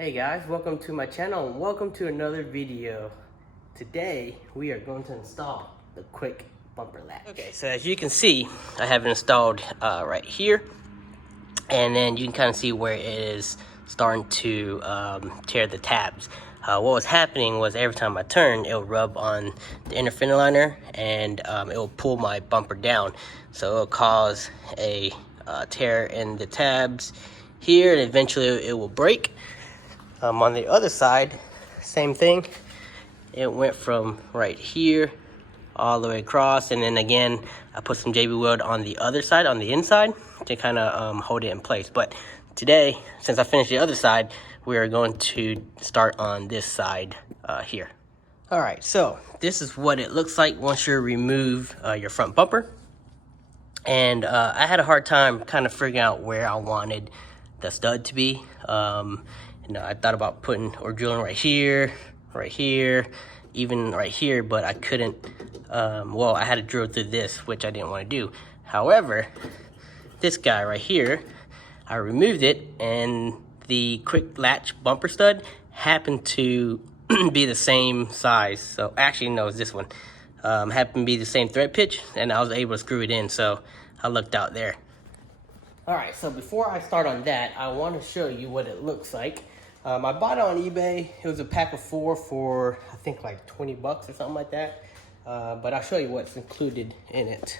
Hey guys, welcome to my channel and welcome to another video. Today we are going to install the quick bumper latch. Okay, so as you can see, I have it installed right here, and then you can kind of see where it is starting to tear the tabs. What was happening was every time I turned, it would rub on the inner fender liner and it will pull my bumper down. So it will cause a tear in the tabs here, and eventually it will break. On the other side, same thing. It went from right here all the way across, and then again I put some LiQWYD on the other side, on the inside, to kind of hold it in place. But today, since I finished the other side, we are going to start on this side here. All right, so this is what it looks like once you remove your front bumper. And I had a hard time kind of figuring out where I wanted the stud to be. I thought about putting or drilling right here, even right here, but I couldn't. Well, I had to drill through this, which I didn't want to do. However, this guy right here, I removed it, and the quick latch bumper stud happened to be the same size. So actually, no, it's this one. Happened to be the same thread pitch, and I was able to screw it in, so I lucked out there. Alright, so before I start on that, I want to show you what it looks like. I bought it on eBay. It was a pack of 4 for, I think, like 20 bucks or something like that. But I'll show you what's included in it.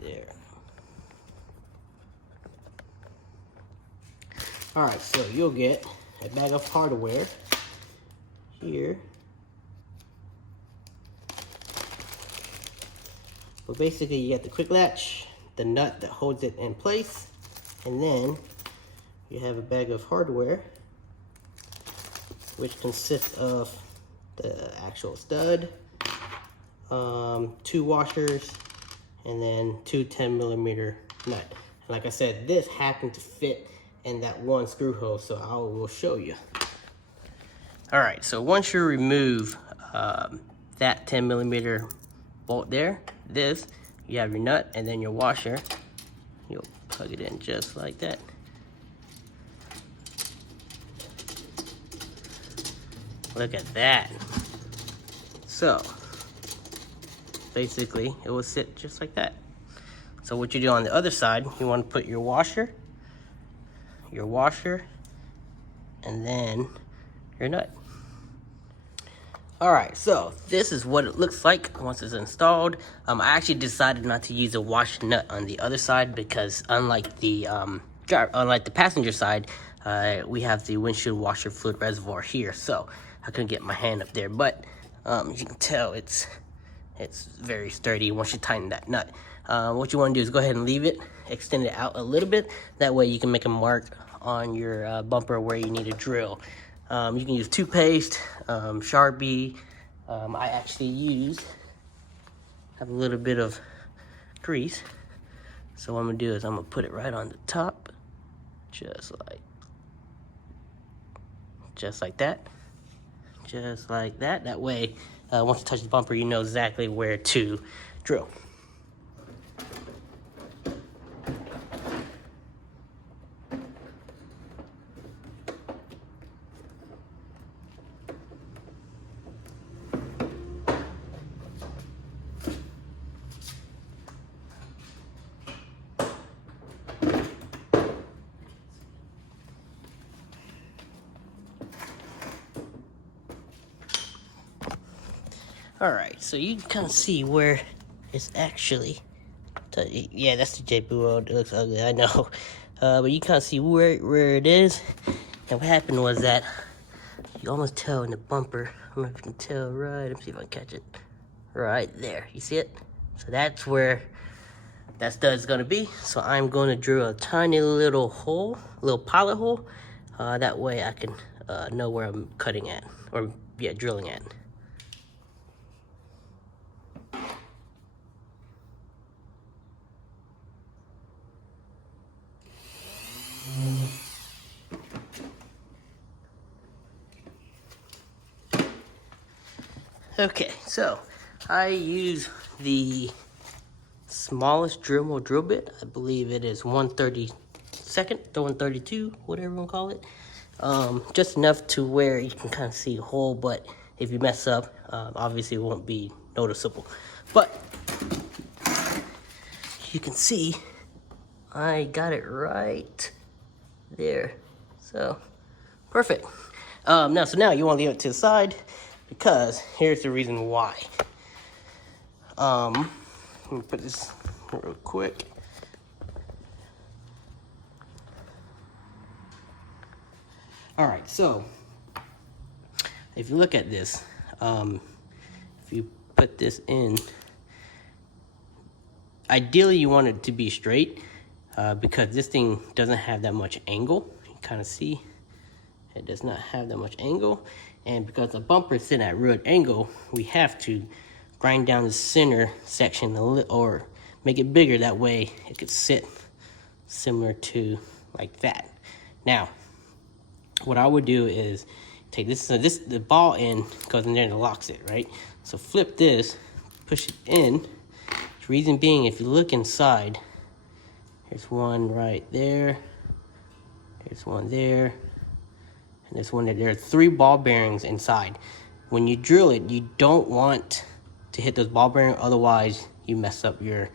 There. Alright, so you'll get a bag of hardware here. But basically, you get the quick latch, the nut that holds it in place, and then you have a bag of hardware, which consists of the actual stud, 2 washers, and then 2 10mm nut. And like I said, this happened to fit in that one screw hole, so I will show you. All right, so once you remove that 10mm bolt there, you have your nut and then your washer. You'll plug it in just like that. Look at that. So basically it will sit just like that. So what you do on the other side, you want to put your washer, and then your nut. All right, so this is what it looks like once it's installed. I actually decided not to use a wash nut on the other side because unlike the passenger side, we have the windshield washer fluid reservoir here, so I couldn't get my hand up there. But you can tell it's very sturdy once you tighten that nut. What you want to do is go ahead and leave it, extend it out a little bit. That way you can make a mark on your bumper where you need to drill. You can use toothpaste, Sharpie. I actually have a little bit of grease. So what I'm gonna do is I'm gonna put it right on the top, just like that. That way, once you touch the bumper, you know exactly where to drill. All right, so you can kind of see where it's actually, yeah, that's the LiQWYD. It looks ugly, I know. But you kind of see where it is. And what happened was that you almost tell in the bumper. I don't know if you can tell right. Let me see if I can catch it. Right there, you see it? So that's where that stud is gonna be. So I'm gonna drill a tiny little hole, little pilot hole. That way I can know where I'm cutting at, or yeah, drilling at. Okay, so I use the smallest drill bit. I believe it is 1/32, or 1/32, whatever you want to call it. just enough to where you can kind of see a hole, but if you mess up, obviously it won't be noticeable. But you can see I got it right there. So perfect. So now you want to leave it to the side, because here's the reason why. Let me put this real quick. All right, so if you look at this, if you put this in, ideally you want it to be straight, because this thing doesn't have that much angle. You kind of see it does not have that much angle, and because the bumper is sitting at real angle, we have to grind down the center section or make it bigger, that way it could sit similar to like that. Now what I would do is take this, so the ball end goes in there and it locks it, right? So flip this, push it in. The reason being, if you look inside, there's one right there, there's one there, and there's one there. There are 3 ball bearings inside. When you drill it, you don't want to hit those ball bearings, otherwise you mess up your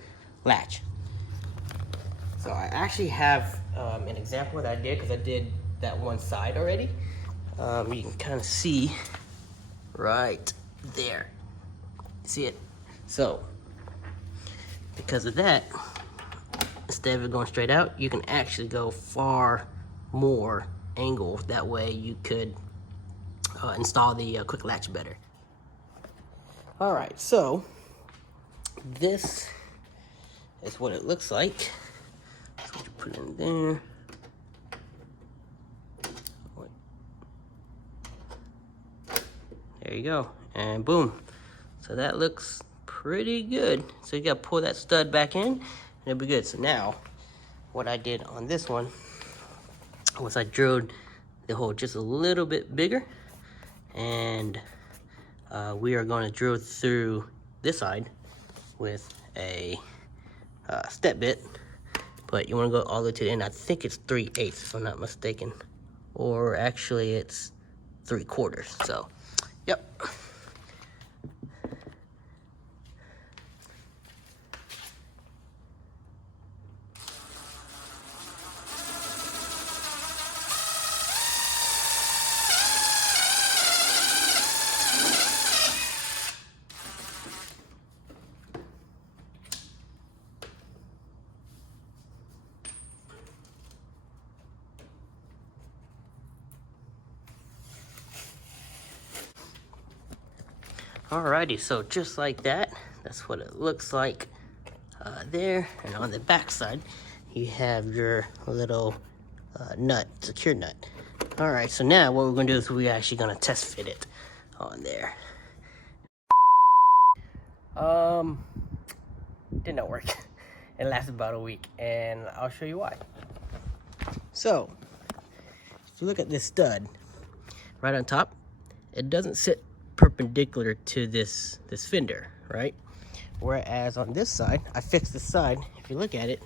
latch. So I actually have an example that I did, because I did that one side already. You can kind of see right there. See it? So because of that, instead of it going straight out, you can actually go far more angle. That way you could install the quick latch better. All right, so this is what it looks like. So you put it in there. There you go, and boom. So that looks pretty good. So you gotta pull that stud back in, and it'll be good. So now, what I did on this one was I drilled the hole just a little bit bigger, and we are gonna drill through this side with a step bit, but you wanna go all the way to the end. I think it's 3/8 if I'm not mistaken, or actually it's 3/4, so. Yep. Alrighty, so just like that, that's what it looks like there. And on the back side, you have your little nut, secure nut. Alright, so now what we're gonna do is we're actually gonna test fit it on there. Did not work. It lasted about a week, and I'll show you why. So, if you look at this stud right on top, it doesn't sit perpendicular to this fender, right? Whereas on this side, I fixed the side. If you look at it,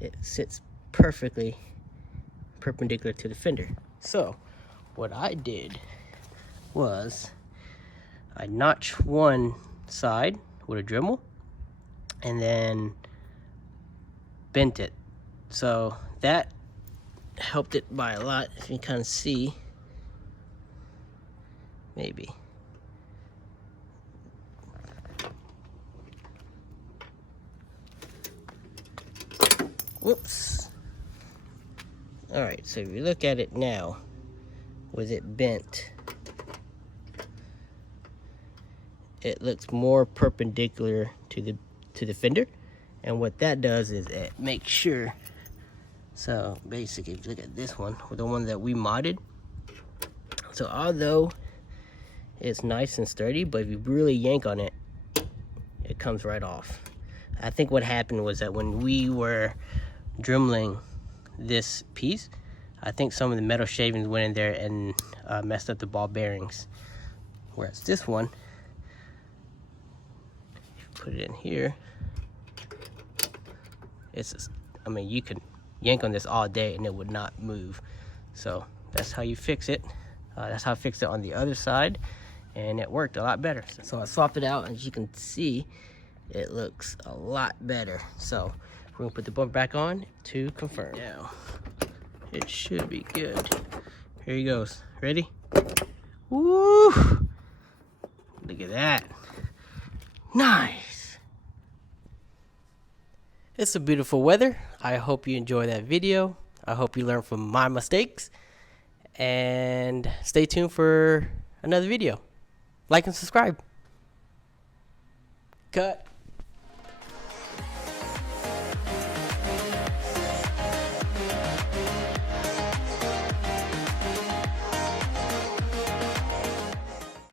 it sits perfectly perpendicular to the fender. So what I did was I notched one side with a Dremel and then bent it. So that helped it by a lot. If you kind of see, maybe. Whoops. All right, so if you look at it now, with it bent, it looks more perpendicular to the fender. And what that does is it makes sure, so basically if you look at this one, with the one that we modded, so although it's nice and sturdy, but if you really yank on it, it comes right off. I think what happened was that when we were dremeling this piece, I think some of the metal shavings went in there and messed up the ball bearings. Whereas this one, put it in here, it's just, I mean, you can yank on this all day and it would not move. So that's how you fix it. That's how I fixed it on the other side, and it worked a lot better. So I swapped it out, and as you can see, it looks a lot better. So we're gonna put the bumper back on to confirm. Now, it should be good. Here he goes. Ready? Woo! Look at that. Nice. It's a beautiful weather. I hope you enjoy that video. I hope you learn from my mistakes. And stay tuned for another video. Like and subscribe. Cut.